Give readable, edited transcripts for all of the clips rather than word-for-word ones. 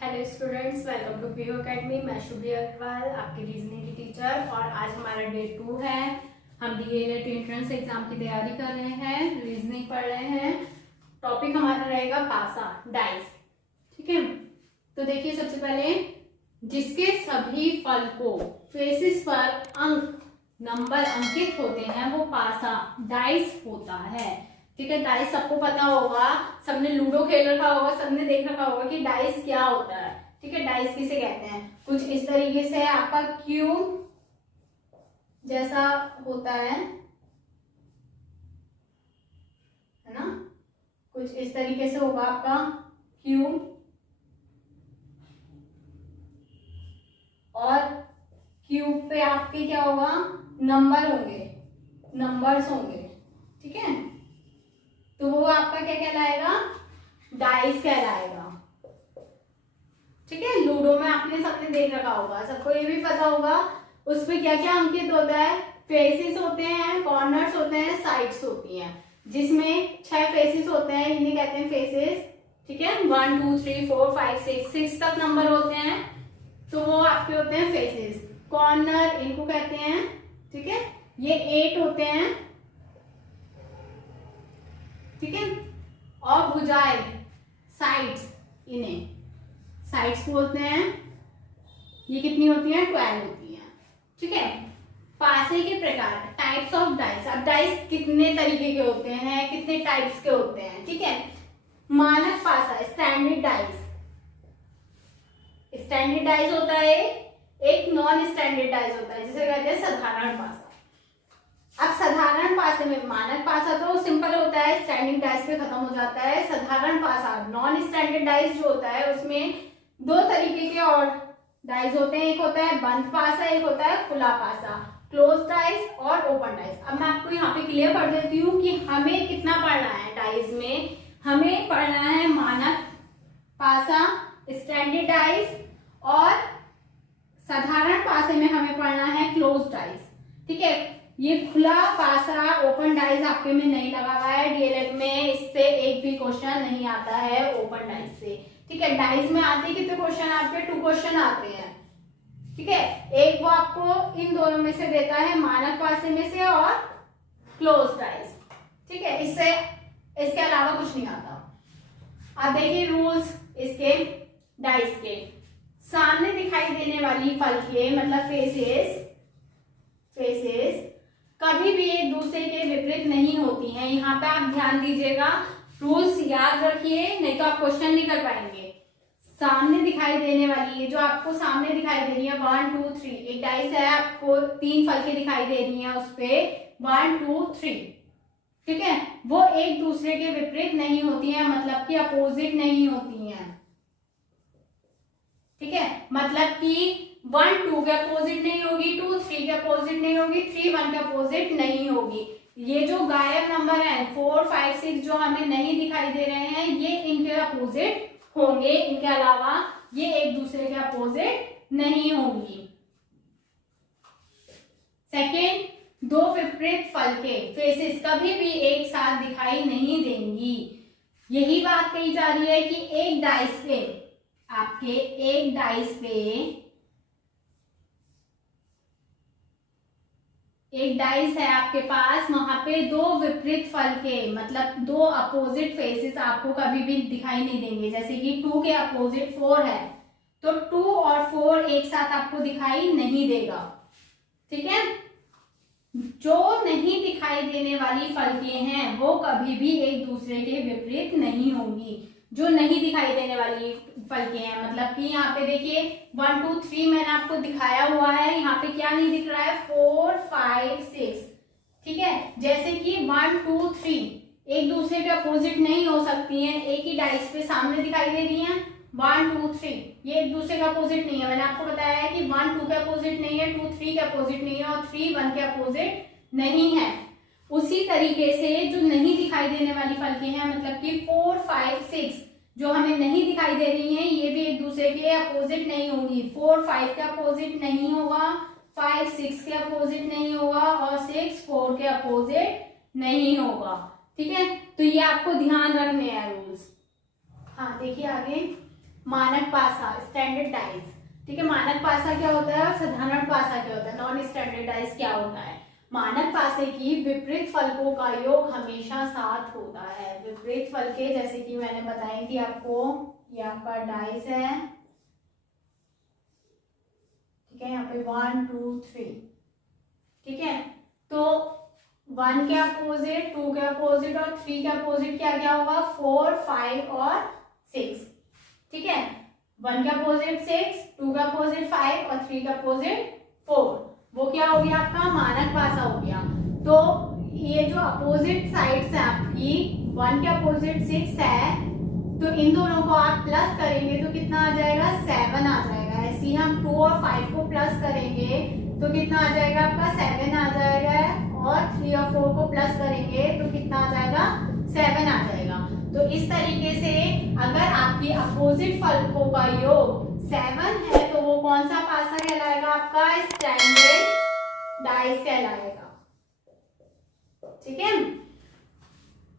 Hello students, welcome to PU academy. मैं शुभी अग्रवाल, आपकी reasoning की टीचर। और आज हमारा डे 2 है। हम डीएलएड एंट्रेंस एग्जाम की तैयारी कर रहे हैं, रीजनिंग पढ़ रहे हैं। टॉपिक हमारा रहेगा पासा, डाइस। ठीक है, तो देखिए सबसे पहले, जिसके सभी फल को फेसिस पर अंक नंबर अंकित होते हैं वो पासा डाइस होता है। ठीक है, डाइस सबको पता होगा, सबने लूडो खेल रखा होगा, सबने देख रखा होगा कि डाइस क्या होता है। ठीक है, डाइस किसे कहते हैं? कुछ इस तरीके से आपका क्यूब जैसा होता है ना, कुछ इस तरीके से होगा आपका क्यूब, और क्यूब पे आपके क्या होगा, नंबर होंगे, नंबर्स होंगे। ठीक है, तो वो आपका क्या कहलाएगा, डाइस कहलाएगा। ठीक है, लूडो में आपने सबने देख रखा होगा, सबको ये भी पता होगा उस पे क्या क्या अंकित होता है। फेसेस होते हैं, कॉर्नर्स होते हैं, साइड्स होती हैं, जिसमें 6 फेसेस होते हैं, इन्हें कहते हैं फेसेस। ठीक है, 1 2 3 4 5 6 तक नंबर होते हैं, तो वो आपके होते हैं फेसेस। कॉर्नर इनको कहते हैं। ठीक है, ये 8 होते हैं। ठीक है, और भुजाएं, साइड्स, इन्हें साइड्स बोलते हैं। ये कितनी होती हैं? 12 होती हैं। ठीक है, पासे के प्रकार, टाइप्स ऑफ डाइस। अब डाइस कितने तरीके के होते हैं, कितने टाइप्स के होते हैं? ठीक है, मानक पासा, स्टैंडर्ड डाइस। स्टैंडर्ड डाइस होता है, एक नॉन स्टैंडर्ड डाइस होता है, जिसे कहते हैं साधारण पासा। अब साधारण पासे में, मानक पासा तो सिंपल होता है, स्टैंडर्ड डाइस पे खत्म हो जाता है। साधारण पासा, नॉन स्टैंडर्ड डाइस जो होता है, उसमें 2 तरीके के और डाइस होते हैं। एक होता है बंद पासा, एक होता है खुला पासा, क्लोज डाइस और ओपन डाइस। अब मैं आपको यहाँ पे क्लियर कर देती हूँ कि हमें कितना पढ़ना है डाइस में। हमें पढ़ना है मानक पासा, स्टैंडर्ड डाइस, और साधारण पासे में हमें पढ़ना है क्लोज डाइस। ठीक है, ये खुला पासा ओपन डाइस आपके में नहीं लगा हुआ है डीएलएड में, इससे एक भी क्वेश्चन नहीं आता है ओपन डाइस से। ठीक है, डाइस में आते कितने क्वेश्चन? आपके 2 क्वेश्चन आते हैं। ठीक है, एक वो आपको इन दोनों में से देता है, मानक पासे में से और क्लोज डाइस। ठीक है, इसके अलावा कुछ नहीं आता। अब देखिए रूल्स इसके डाइस के। सामने दिखाई देने वाली फल के मतलब फेसेस कभी भी एक दूसरे के विपरीत नहीं होती हैं। यहाँ पे आप ध्यान दीजिएगा, रूल्स याद रखिए, नहीं तो आप क्वेश्चन नहीं कर पाएंगे। सामने दिखाई देने वाली, ये जो आपको सामने दिखाई दे रही है 1 2 3, एक डाइस है, आपको 3 फलके दिखाई दे रही हैं, उस पे 1 2 3। ठीक है, वो एक दूसरे के विपरीत नहीं होती हैं, मतलब कि अपोजिट नहीं होती हैं। ठीक है, मतलब कि 1 2 के अपोजिट नहीं होगी, 2 3 के अपोजिट नहीं होगी, 3 1 के अपोजिट नहीं होगी। ये जो गायब नंबर है 4 5 6 जो हमें नहीं दिखाई दे रहे हैं, ये इनके अपोजिट होंगे। इनके अलावा ये एक दूसरे के अपोजिट नहीं होंगी। सेकेंड, 2 विपरीत फल के फेसेस कभी भी एक साथ दिखाई नहीं देंगी। यही बात कही जा रही है कि एक डाइस पे, आपके एक डाइस पे, एक डाइस है आपके पास, वहां पे 2 विपरीत फल के मतलब 2 अपोजिट फेसेस आपको कभी भी दिखाई नहीं देंगे। जैसे कि 2 के अपोजिट 4 है, तो 2 और 4 एक साथ आपको दिखाई नहीं देगा। ठीक है, जो नहीं दिखाई देने वाली फलकें हैं वो कभी भी एक दूसरे के विपरीत नहीं होंगी। जो नहीं दिखाई देने वाली फलकें हैं, मतलब कि यहाँ पे देखिए 1 2 3 मैंने आपको दिखाया हुआ है, यहाँ पे क्या नहीं दिख रहा है, 4 5 6। ठीक है, जैसे कि 1 2 3 एक दूसरे के अपोजिट नहीं हो सकती हैं, एक ही डाइस पे सामने दिखाई दे रही हैं। 1 2 3 ये एक दूसरे के अपोजिट नहीं है। मैंने आपको बताया है कि 1 2 के अपोजिट नहीं है, 2 3 के अपोजिट नहीं है, और 3 1 के अपोजिट नहीं है। उसी तरीके से जो नहीं दिखाई देने वाली फलकें हैं, मतलब कि 4 5 6 जो हमें नहीं दिखाई दे रही हैं, ये भी एक दूसरे के अपोजिट नहीं होंगी। 4 5 के अपोजिट नहीं होगा, 5 6 के अपोजिट नहीं होगा, और 6 4 के अपोजिट नहीं होगा। ठीक है, तो ये आपको ध्यान रखने हैं रूल्स। हाँ देखिए आगे, मानक पासा, स्टैंडर्डाइज। ठीक है, मानक पासा क्या होता है और साधारण पासा क्या होता है, नॉन स्टैंडर्डाइज क्या होता है। मानक पासे की विपरीत फलकों का योग हमेशा 7 होता है। विपरीत फल के जैसे कि मैंने बताई थी आपको, ये आपका डाइस है, ठीक है, यहाँ पे 1 2 3, ठीक है। तो 1 के अपोजिट, 2 के अपोजिट और 3 के अपोजिट क्या क्या होगा, 4 5 और 6, ठीक है। 1 का अपोजिट 6, 2 का अपोजिट 5 और 3 का अपोजिट 4, वो क्या हो गया आपका मानक पासा हो गया। तो ये जो अपोजिट साइड्स है आपकी, 1 के अपोजिट 6 है, तो इन दोनों को आप प्लस करेंगे तो कितना आ जाएगा, 7 आ जाएगा। ऐसे ही हम 2 और 5 को प्लस करेंगे तो कितना आ जाएगा आपका, 7 आ जाएगा, और 3 और 4 को प्लस करेंगे तो कितना आ जाएगा, 7 आ जाएगा। तो इस तरीके से अगर आपकी अपोजिट फलकों का योग 7 है तो वो कौन सा पासा कहलाएगा, आपका स्टैंडर्डाइज कहलाएगा। ठीक है।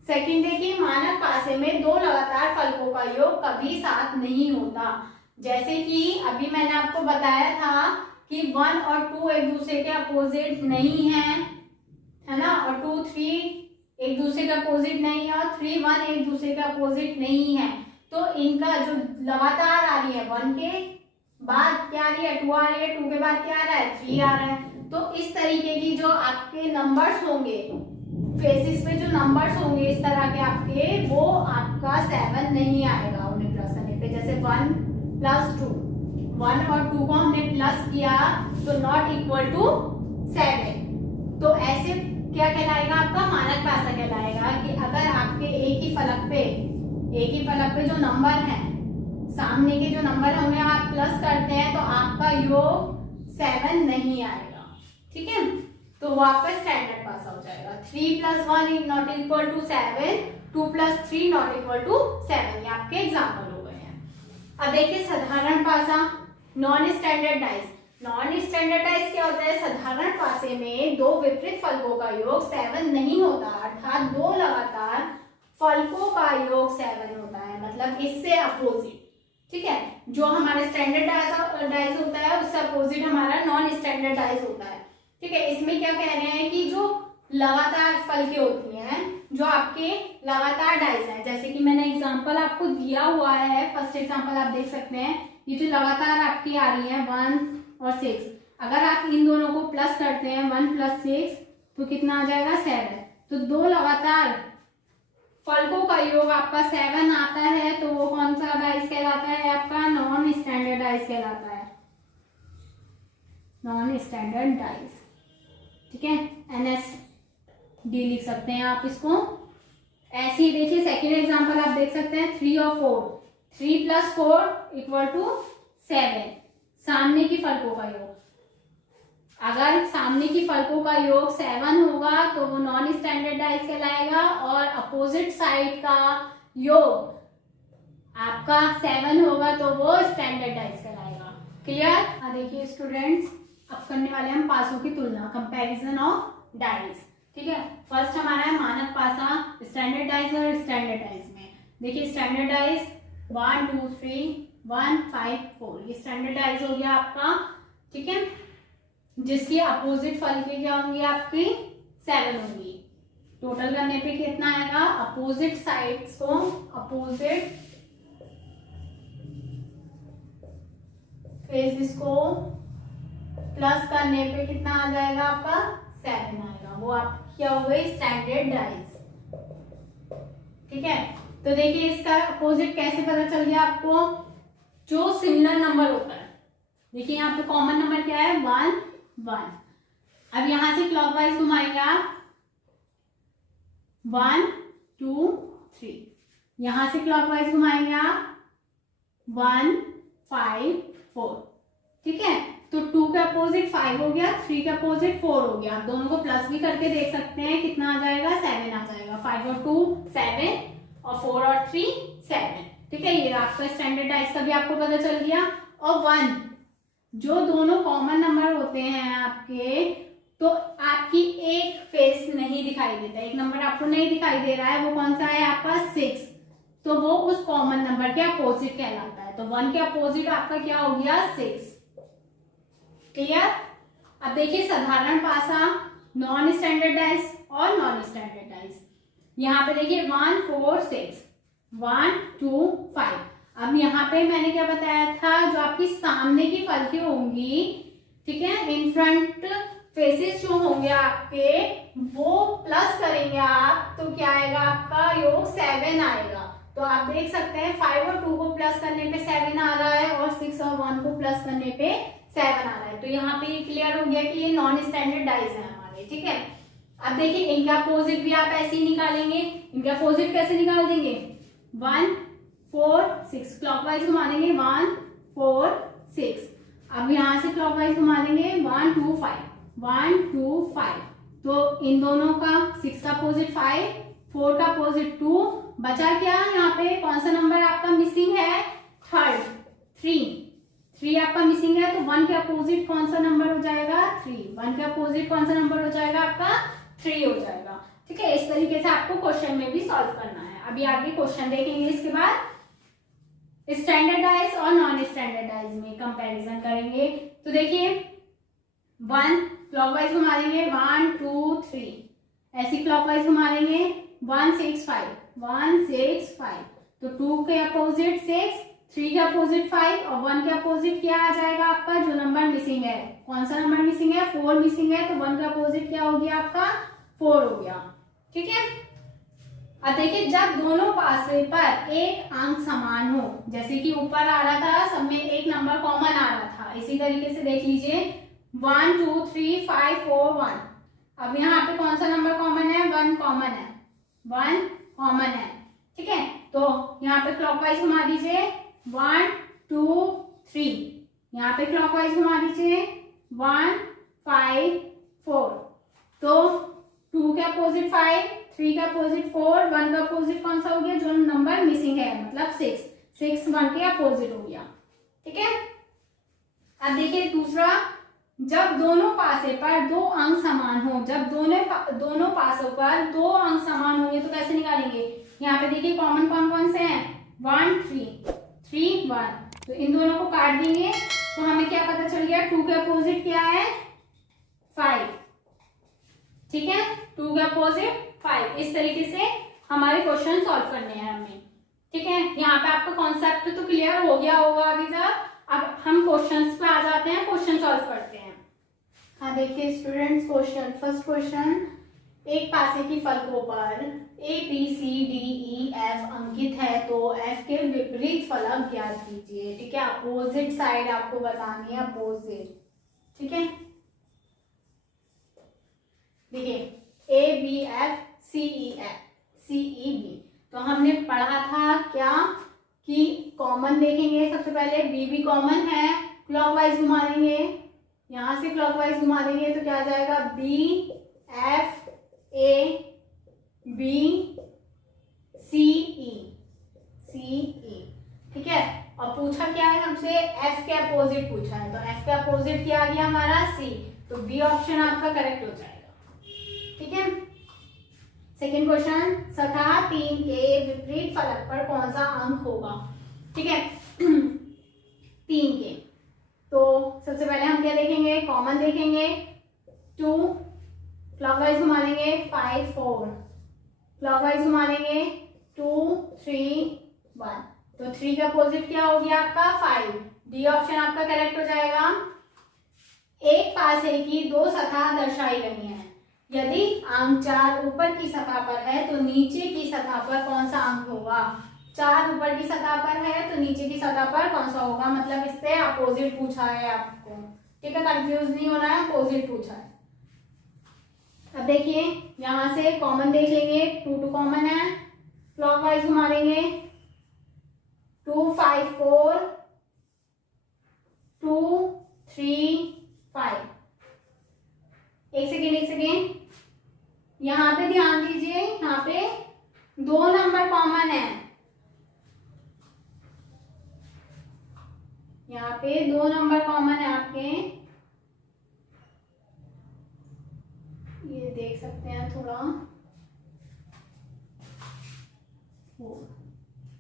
सेकंड देखिए, मानक पासे में दो लगातार फलकों का योग कभी साथ नहीं होता। जैसे कि अभी मैंने आपको बताया था कि 1 और 2 एक दूसरे के अपोजिट नहीं है ना, और 2 3 एक दूसरे का अपोजिट नहीं है, और 3 1 एक दूसरे का अपोजिट नहीं है। तो इनका जो लगातार आ रही है, 1 के बाद क्या आ रही है, 2 आ रही है, 2 के बाद क्या आ रहा है, 3 आ रहा है। तो इस तरीके की जो आपके नंबर्स होंगे, फेसिस पे जो नंबर्स होंगे इस तरह के आपके, वो आपका 7 नहीं आएगा उन्हें प्लस करने पे। जैसे 1 + 2, 1 और 2 को हमने प्लस किया तो नॉट इक्वल टू 7। तो ऐसे क्या कहलाएगा, आपका मानक पासा कहलाएगा कि अगर आपके एक ही फलक पे जो नंबर है, सामने के जो नंबर है उन्हें आप प्लस करते हैं तो आपका योग 7 नहीं आएगा। ठीक है, तो वो आपका स्टैंडर्ड पासा हो जाएगा। 3 + 1 is not equal to 7, 2 + 3 not equal to 7। ये आपके एग्जाम्पल हो गए हैं। अब देखिए साधारण पासा, नॉन स्टैंडर्डाइज। नॉन स्टैंडर्डाइज क्या होता है, साधारण पासे में दो विपरीत फलकों का योग 7 नहीं होता, अर्थात दो लगातार फलकों का योग 7 होता है, मतलब इससे अपोजिट। ठीक है, जो हमारा स्टैंडर्डाइज होता है उससे अपोजिट हमारा नॉन स्टैंडर्डाइज होता है। ठीक है, इसमें क्या कह रहे हैं कि जो लगातार फलके होती हैं, जो आपके लगातार डाइज हैं, जैसे कि मैंने एग्जांपल आपको दिया हुआ है, फर्स्ट एग्जांपल आप देख सकते हैं, ये जो लगातार आपकी आ रही है 1 और 6, अगर आप इन दोनों को प्लस करते हैं 1 + 6 तो कितना आ जाएगा, 7। तो दो लगातार फलकों का योग आपका 7 आता है, तो वो कौन सा डाइज कहलाता है, आपका नॉन स्टैंडर्डाइज कहलाता है, नॉन स्टैंडर्डाइज। ठीक है, NSD लिख सकते हैं आप इसको। ऐसे ही देखिए सेकेंड एग्जांपल आप देख सकते हैं, 3 और 4, 3 + 4 = 7, सामने की फलकों का योग। अगर सामने की फलकों का योग 7 होगा तो वो नॉन स्टैंडर्डाइज कहलाएगा, और अपोजिट साइड का योग आपका 7 होगा तो वो स्टैंडर्डाइज कहलाएगा। क्लियर। देखिए स्टूडेंट्स, अब करने वाले हम पासों की तुलना, कंपैरिजन ऑफ डाइज। ठीक है, फर्स्ट हमारा है मानक पासा, स्टैंडर्डाइज और स्टैंडर्डाइज में। देखिए स्टैंडर्डाइज 1 2 3 1 5 4, ये स्टैंडर्डाइज हो गया आपका। ठीक है, जिसकी अपोजिट फल की क्या होंगी, आपकी 7 होंगी। टोटल करने पे कितना आएगा, अपोजिट साइड्स को, अपोजिट फेसेस को प्लस करने पे कितना आ जाएगा, आपका 7 आएगा। वो आप क्या हो गई, स्टैंडर्डाइज। ठीक है, तो देखिए इसका अपोजिट कैसे पता चल गया आपको, जो सिमिलर नंबर होता है। देखिए यहाँ पे कॉमन नंबर क्या है, 1 1। अब यहां से क्लॉकवाइज घुमाएंगे आप, 1 2 3, यहां से क्लॉकवाइज घुमाएंगे आप 1 5 4। ठीक है, तो 2 के अपोजिट 5 हो गया, 3 के अपोजिट 4 हो गया। आप दोनों को प्लस भी करके देख सकते हैं, कितना आ जाएगा, 7 आ जाएगा। 5 और 2 7, और 4 और 3 7। ठीक है, ये आपका स्टैंडर्डाइज का भी आपको पता चल गया। और 1, जो दोनों कॉमन नंबर होते हैं आपके, तो आपकी एक फेस नहीं दिखाई देता, एक नंबर आपको नहीं दिखाई दे रहा है, वो कौन सा है आपका 6, तो वो उस कॉमन नंबर के अपोजिट कहलाता है। तो 1 के अपोजिट आपका क्या हो गया 6। क्लियर। अब देखिए साधारण पासा, नॉन स्टैंडर्डाइज और नॉन स्टैंडर्डाइज। यहाँ पे देखिए 1 4 6 1 2 5। अब यहाँ पे मैंने क्या बताया था, जो आपकी सामने की फलकें होंगी, ठीक है, इन फ्रंट फेसेस जो होंगे आपके, वो प्लस करेंगे आप तो क्या आएगा, आपका योग 7 आएगा। तो आप देख सकते हैं 5 और 2 को प्लस करने पे 7 आ रहा है और 6 और 1 को प्लस करने पे 7 आ रहा है। तो यहाँ पे ये क्लियर हो गया कि ये नॉन स्टैंडर्डाइज है हमारे, ठीक है। अब देखिए इनका अपोजिट भी आप ऐसे ही निकालेंगे। इनका अपोजिट कैसे निकाल देंगे, 1 4 6 क्लॉकवाइज घुमा देंगे, 1 4 6। अब यहाँ से क्लॉकवाइज घुमा देंगे 1 2 5 1 2 5। तो इन दोनों का 6 का अपोजिट 5, 4 का अपोजिट 2, बचा क्या, यहाँ पे कौन सा नंबर आपका मिसिंग है, थर्ड 3 आपका मिसिंग है। तो 1 के अपोजिट कौन सा नंबर हो जाएगा, 3। 1 के अपोजिट कौन सा नंबर हो जाएगा आपका, 3 हो जाएगा, ठीक है। इस तरीके से आपको क्वेश्चन में भी सॉल्व करना है। अभी आगे क्वेश्चन देखेंगे, इसके बाद स्टैंडर्डाइज और नॉन स्टैंडर्डाइज में कंपैरिजन करेंगे। तो देखिए 1 क्लॉकवाइज घुमा देंगे 1 2 3, ऐसी क्लॉकवाइज घुमा देंगे 1 6 5 1 6 5। तो 2 के अपोजिट 6, 3 के अपोजिट 5 और 1 के अपोजिट क्या आ जाएगा आपका, जो नंबर मिसिंग है, कौन सा नंबर मिसिंग है, 4 मिसिंग है। तो 1 का अपोजिट क्या हो गया आपका, 4 हो गया, ठीक है। अब देखिए जब दोनों पासे पर एक अंक समान हो, जैसे कि ऊपर आ रहा था, सब में एक नंबर कॉमन आ रहा था, इसी तरीके से देख लीजिए 1 2 3 5 4 1। अब यहाँ पे कौन सा नंबर कॉमन है, 1 कॉमन है, 1 कॉमन है, ठीक है। तो यहाँ पे क्लॉकवाइज घुमा दीजिए 1 2 3, यहाँ पे क्लॉकवाइज घुमा दीजिए 1 5 4। तो 2 के अपोजिट 5, 3 का अपोजिट 4, 1 का अपोजिट कौन सा हो गया, जो नंबर मिसिंग है, मतलब 6 1 के अपोजिट हो गया, ठीक है। अब देखिए दूसरा, जब दोनों पासे पर 2 अंक समान हो, जब दोनों पासों पर 2 अंक समान होंगे तो कैसे निकालेंगे। यहाँ पे देखिए कॉमन कौन कौन से हैं, 1 3 3 1। तो इन दोनों को काट देंगे तो हमें क्या पता चल गया, 2 के अपोजिट क्या है, 5, ठीक है, 2 के अपोजिट 5। इस तरीके से हमारे क्वेश्चन सॉल्व करने हैं हमें, ठीक है। यहाँ पे आपका कॉन्सेप्ट तो क्लियर हो गया होगा अभी तक। अब हम क्वेश्चंस पे आ जाते हैं, क्वेश्चन सॉल्व करते हैं। हाँ देखिए स्टूडेंट्स, क्वेश्चन, फर्स्ट क्वेश्चन, एक पासे की फलकों पर A B C D E F अंकित है तो F के विपरीत फलक ज्ञात कीजिए, ठीक है। अपोजिट साइड आपको बतानी है, अपोजिट, ठीक है। देखिए A B F C E B, तो हमने पढ़ा था क्या कि कॉमन देखेंगे, सबसे पहले B भी कॉमन है, क्लॉकवाइज घुमा देंगे, यहां से क्लॉकवाइज घुमा देंगे तो क्या आ जाएगा, B F A B C E, ठीक है। और पूछा क्या है हमसे, F के अपोजिट पूछा है, तो F के अपोजिट क्या आ गया हमारा, C। तो B ऑप्शन आपका करेक्ट हो जाएगा, ठीक है। सेकेंड क्वेश्चन, सतह 3 के विपरीत फलक पर कौन सा अंक होगा, ठीक है। 3 के, तो सबसे पहले हम क्या देखेंगे, कॉमन देखेंगे, 2 क्लॉकवाइज घुमा देंगे 5 4, क्लॉकवाइज घुमा देंगे 2 3 1। तो 3 का अपोजिट क्या हो गया आपका, 5। डी ऑप्शन आपका करेक्ट हो जाएगा। एक पासे की 2 सतह दर्शाई गई हैं, यदि अंक 4 ऊपर की सतह पर है तो नीचे की सतह पर कौन सा अंक होगा। 4 ऊपर की सतह पर है तो नीचे की सतह पर कौन सा होगा, मतलब इससे अपोजिट पूछा है आपको, ठीक है, कंफ्यूज नहीं होना है, अपोजिट पूछा है। अब देखिए यहां से कॉमन देख लेंगे, 2 कॉमन है, क्लॉकवाइज घुमा देंगे 2 5 4 2 3 5। एक सेकेंड, यहाँ पे ध्यान दीजिए, यहाँ पे 2 नंबर कॉमन है, यहाँ पे 2 नंबर कॉमन है आपके, ये देख सकते हैं थोड़ा,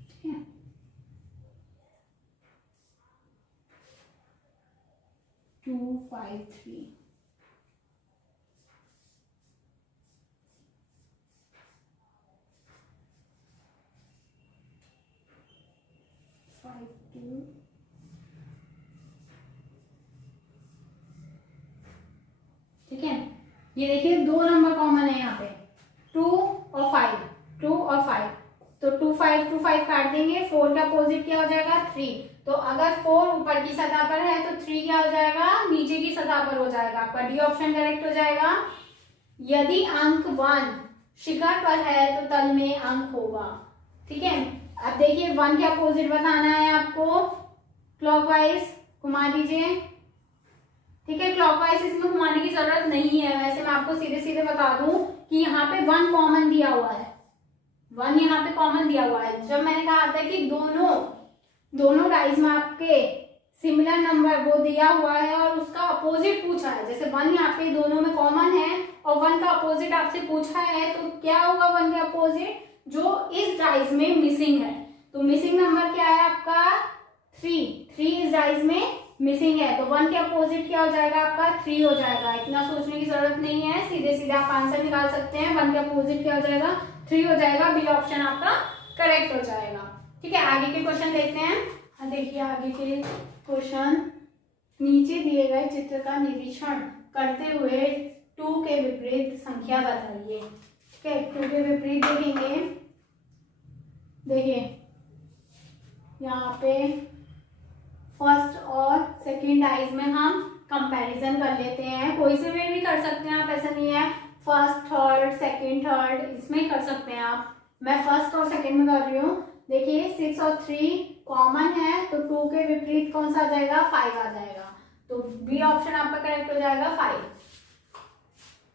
ठीक है। 253। ठीक है, ये देखिए 2 नंबर कॉमन है यहाँ पे, 2 और 5, 2 और 5, तो 2 5 काट देंगे, 4 का अपोजिट क्या हो जाएगा 3, तो अगर 4 ऊपर की सतह पर है तो 3 क्या हो जाएगा नीचे की सतह पर हो जाएगा, आपका डी ऑप्शन करेक्ट हो जाएगा। यदि अंक 1 शिखर पर है तो तल में अंक होगा। ठीक है, अब देखिए 1 के अपोजिट बताना है आपको, क्लॉकवाइज घुमा दीजिए। ठीक है, क्लॉकवाइज इसमें घुमाने की जरूरत नहीं है, वैसे मैं आपको सीधे सीधे बता दूं कि यहाँ पे 1 कॉमन दिया हुआ है, 1 यहाँ पे कॉमन दिया हुआ है। जब मैंने कहा था कि दोनों डाइज में आपके सिमिलर नंबर वो दिया हुआ है और उसका अपोजिट पूछा है, जैसे 1 यहाँ पे दोनों में कॉमन है और 1 का अपोजिट आपसे पूछा है, तो क्या होगा 1 के अपोजिट जो इस डाइज में मिसिंग है, तो मिसिंग नंबर क्या है आपका 3 इस डाइज में मिसिंग है, तो 1 के अपोजिट क्या हो जाएगा आपका 3 हो जाएगा। इतना सोचने की जरूरत नहीं है, सीधे सीधे आप आंसर निकाल सकते हैं, 1 के अपोजिट क्या हो जाएगा 3 हो जाएगा, बी ऑप्शन आपका करेक्ट हो जाएगा। ठीक है, आगे के क्वेश्चन देखते हैं। देखिए आगे के क्वेश्चन, नीचे दिए गए चित्र का निरीक्षण करते हुए 2 के विपरीत संख्या बताइए। ठीक है, 2 के विपरीत देखेंगे, देखिए यहाँ पे फर्स्ट और सेकेंड डाइज में हम कंपैरिजन कर लेते हैं, कोई से भी कर सकते हैं आप, ऐसा नहीं है फर्स्ट थर्ड सेकेंड थर्ड इसमें कर सकते हैं आप, मैं फर्स्ट और सेकेंड में कर रही हूँ। देखिए 6 और 3 कॉमन है, तो 2 के विपरीत कौन सा आ जाएगा 5 आ जाएगा, तो बी ऑप्शन आपका करेक्ट हो जाएगा 5।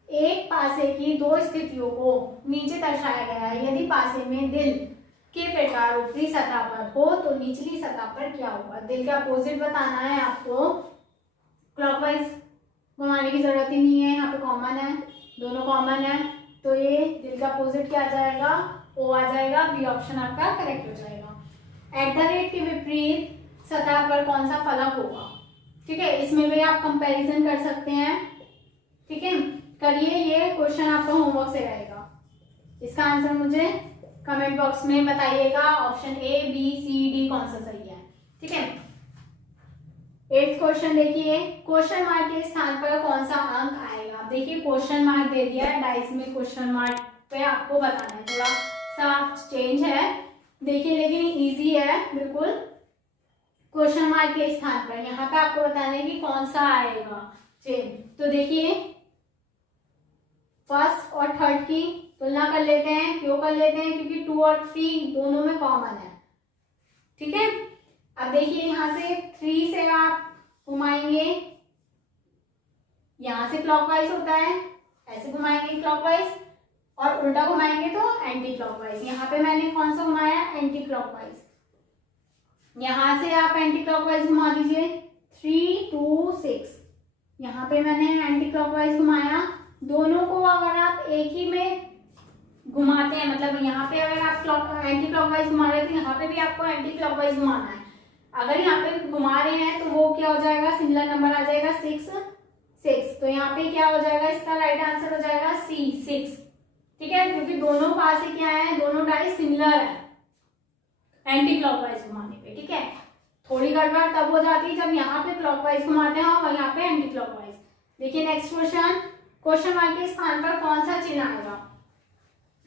एक पासे की 2 स्थितियों को नीचे दर्शाया गया है, यदि पासे में दिल के प्रकार ऊपरी सतह पर हो तो निचली सतह पर क्या होगा, दिल का अपोजिट बताना है आपको, क्लॉकवाइज घुमाने की जरूरत ही नहीं है, यहाँ पे कॉमन है, दोनों कॉमन है, तो ये दिल का अपोजिट क्या आ जाएगा ओ आ जाएगा, बी ऑप्शन आपका करेक्ट हो जाएगा। एट द रेट के विपरीत सतह पर कौन सा फलक होगा। ठीक है, इसमें भी आप कंपैरिजन कर सकते हैं। ठीक है, करिए, ये क्वेश्चन आपका होमवर्क से रहेगा, इसका आंसर मुझे कमेंट बॉक्स में बताइएगा, option A B C D कौन सा सही है। ठीक है, 8th क्वेश्चन देखिए, क्वेश्चन मार्क के स्थान पर कौन सा अंक आएगा। देखिए क्वेश्चन मार्क दे दिया है, डाइस में क्वेश्चन मार्क पे आपको बताना है, थोड़ा सा चेंज है देखिए, लेकिन इजी है बिल्कुल। क्वेश्चन मार्क के स्थान पर यहाँ पे आपको बताना है कि कौन सा आएगा चेंज, तो देखिए फर्स्ट और थर्ड की तुलना कर लेते हैं, क्यों कर लेते हैं क्योंकि 2 और 3 दोनों में कॉमन है। ठीक है, अब देखिए यहाँ से 3 से आप घुमाएंगे, यहाँ से क्लॉकवाइज होता है, ऐसे घुमाएंगे क्लॉकवाइज, और उल्टा घुमाएंगे तो एंटी क्लॉकवाइज। यहाँ पे मैंने कौन सा घुमाया एंटी क्लॉकवाइज, यहाँ से आप एंटी क्लॉकवाइज घुमा दीजिए 3 2 6, यहाँ पे मैंने एंटी क्लॉकवाइज घुमाया। दोनों को अगर आप एक ही में घुमाते हैं, मतलब यहाँ पे अगर आप एंटी क्लॉकवाइज घुमा रहे हैं तो यहाँ पे भी आपको एंटी क्लॉकवाइज घुमाना है। अगर यहाँ पे घुमा रहे हैं तो वो क्या हो जाएगा, सिमिलर नंबर आ जाएगा 6 6, तो यहाँ पे क्या हो जाएगा, इसका राइट आंसर हो जाएगा सी 6। ठीक है, क्योंकि दोनों पास से क्या है, दोनों डाइस सिमिलर है एंटी क्लॉकवाइज घुमाने पे। ठीक है, थोड़ी गड़बड़ तब हो जाती है जब यहाँ पे क्लॉकवाइज घुमाते हैं और यहाँ पे एंटी क्लॉकवाइज। देखिए नेक्स्ट क्वेश्चन, क्वेश्चन मार्क के स्थान पर कौन सा चिन्ह आएगा।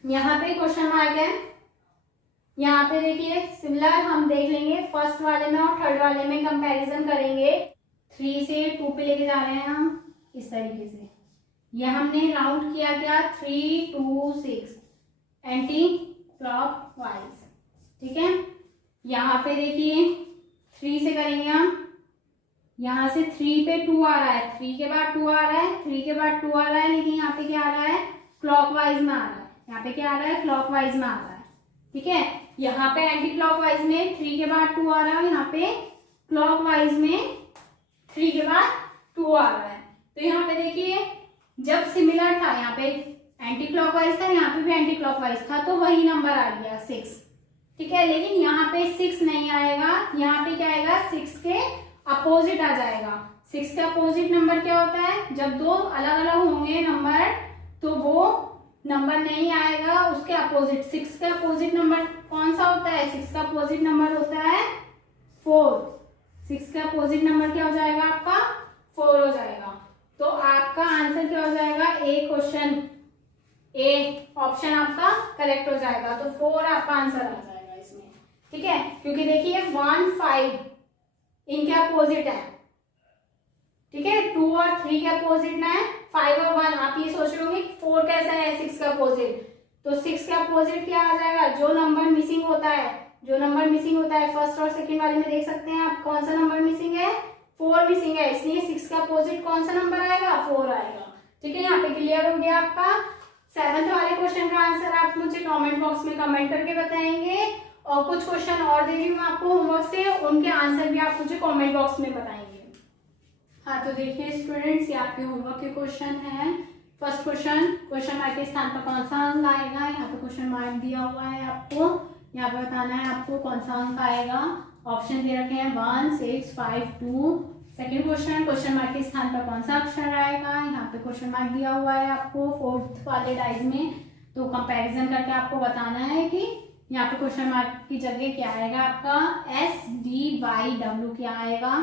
यहाँ पे क्वेश्चन मार्क है, यहाँ पे देखिए सिमिलर हम देख लेंगे, फर्स्ट वाले में और थर्ड वाले में कंपैरिजन करेंगे। 3 से 2 पे लेके जा रहे हैं हम इस तरीके से, ये हमने राउंड किया क्या 3 2 6 एंटी क्लॉकवाइज। ठीक है, यहाँ पे देखिए 3 से करेंगे हम, यहाँ से 3 पे 2 आ रहा है, 3 के बाद 2 आ रहा है, 3 के बाद 2 आ रहा है, लेकिन यहाँ पे क्या आ रहा है क्लॉकवाइज में आ रहा है, यहाँ पे क्या आ रहा है क्लॉकवाइज में आ रहा है। ठीक है, यहाँ पे एंटी क्लॉकवाइज में 3 के बाद 2 आ रहा है, यहाँ पे क्लॉकवाइज में 3 के बाद 2 आ रहा है। तो यहाँ पे देखिए जब सिमिलर था, यहाँ पे एंटी क्लॉकवाइज था, यहाँ पे भी एंटी क्लॉकवाइज था, तो वही नंबर आ गया 6। ठीक है, लेकिन यहाँ पे 6 नहीं आएगा, यहाँ पे क्या आएगा 6 के अपोजिट आ जाएगा। 6 का अपोजिट नंबर क्या होता है? जब दो अलग अलग होंगे नंबर तो वो नंबर नहीं आएगा उसके अपोजिट। 6 का अपोजिट नंबर कौन सा होता है? 6 का अपोजिट नंबर होता है 4। 6 का अपोजिट नंबर क्या हो जाएगा आपका? 4 हो जाएगा। तो आपका आंसर क्या हो जाएगा? ए क्वेश्चन, ए ऑप्शन आपका करेक्ट हो जाएगा। तो 4 आपका आंसर आ जाएगा इसमें, ठीक है। क्योंकि देखिए 1 5 इनके अपोजिट है, ठीक है। 2 और 3 के अपोजिट है 5 और 1। आप ये सोच रहे होंगे 4 कैसा है 6 का अपोजिट? तो 6 का अपोजिट क्या आ जाएगा? जो नंबर मिसिंग होता है, जो नंबर मिसिंग होता है फर्स्ट और सेकंड वाले में देख सकते हैं आप कौन सा नंबर मिसिंग है? 4 मिसिंग है, इसलिए 6 का अपोजिट कौन सा नंबर आएगा? 4 आएगा, ठीक है। यहाँ पे क्लियर हो गया आपका। 7th वाले क्वेश्चन का आंसर आप मुझे कमेंट बॉक्स में कमेंट करके बताएंगे, और कुछ क्वेश्चन और दे रही हूँ आपको होमवर्क से, उनके आंसर भी आप मुझे कमेंट बॉक्स में बताएंगे। हाँ तो देखिए स्टूडेंट्स, ये आपके होमवर्क के क्वेश्चन हैं। फर्स्ट क्वेश्चन मार्क के स्थान पर कौन सा अंक आएगा? यहाँ पे क्वेश्चन मार्क दिया हुआ है आपको, यहाँ पे बताना है आपको कौन सा अंक आएगा। ऑप्शन दे रखे हैं 1 6 5 2। सेकेंड क्वेश्चन मार्क के स्थान पर कौन सा अक्षर आएगा? यहाँ पे क्वेश्चन मार्क दिया हुआ है आपको 4th वाले डाइज में। तो कंपैरिजन करके आपको बताना है कि यहाँ पे क्वेश्चन मार्क की जगह क्या आएगा आपका? SDYW क्या आएगा?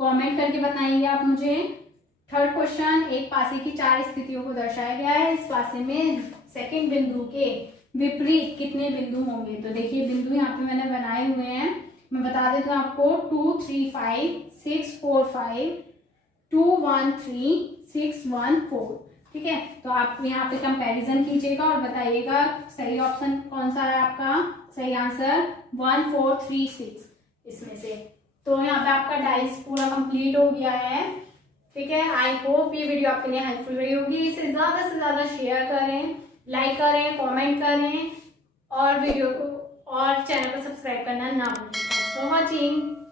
कमेंट करके बताएंगे आप मुझे। थर्ड क्वेश्चन, एक पासे की 4 स्थितियों को दर्शाया गया है, इस पासे में सेकंड बिंदु के विपरीत कितने बिंदु होंगे? तो देखिए बिंदु यहाँ पे मैंने बनाए हुए हैं, मैं बता देती हूँ आपको। 2 3 5 6 4 5 2 1 3 6 1 4, ठीक है। तो आप यहाँ पे कंपैरिजन कीजिएगा और बताइएगा सही ऑप्शन कौन सा है आपका। सही आंसर 1 4 3 6 इसमें से। तो यहाँ पे आपका डाइस पूरा कंप्लीट हो गया है, ठीक है। आई होप ये वीडियो आपके लिए हेल्पफुल रही होगी। इसे ज़्यादा से ज़्यादा शेयर करें, लाइक करें, कमेंट करें, और वीडियो को और चैनल को सब्सक्राइब करना ना भूलें। Thanks for watching.